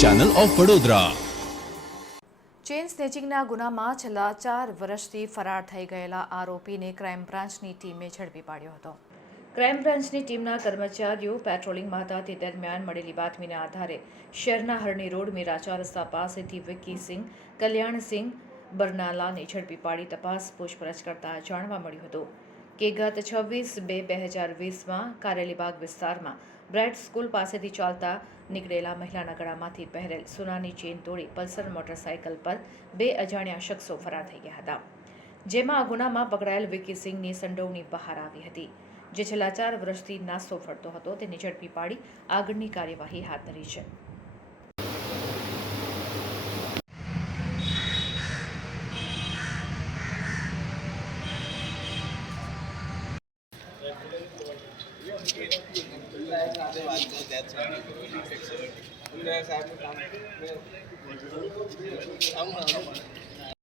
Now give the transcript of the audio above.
Channel of Vadodara chain સ્નેચિંગના ગુનામાં છેલ્લા ચાર વર્ષથી ફરાર થઈ ગયેલા આરોપીને ક્રાઇમ બ્રાન્ચની ટીમે ઝડપી પાડ્યો હતો. ક્રાઇમ બ્રાન્ચની ટીમના કર્મચારીઓ પેટ્રોલિંગમાં હતા તે દરમિયાન મળેલી બાતમીના આધારે શહેરના હરણી રોડ મીરાચા રસ્તા પાસેથી વિક્કી સિંહ કલ્યાણસિંહ બરનાલાને ઝડપી પાડી તપાસ પૂછપરછ કરતા જાણવા મળ્યું હતું. કે ગત છવ્વીસ બે બે હજાર વીસમાં કારેલીબાગ વિસ્તારમાં બ્રાઇટ સ્કૂલ પાસેથી ચાલતા નીકળેલા મહિલાના ગળામાંથી પહેરેલ સોનાની ચેન તોડી પલ્સર મોટરસાયકલ પર બે અજાણ્યા શખ્સો ફરાર થઈ ગયા હતા. જેમાં આ ગુનામાં પકડાયેલ વિકી સિંહની સંડોવણી બહાર આવી હતી, જે છેલ્લા ચાર વર્ષથી નાસ્તો ફરતો હતો. તેને ઝડપી પાડી આગળની કાર્યવાહી હાથ ધરી છે. साहेब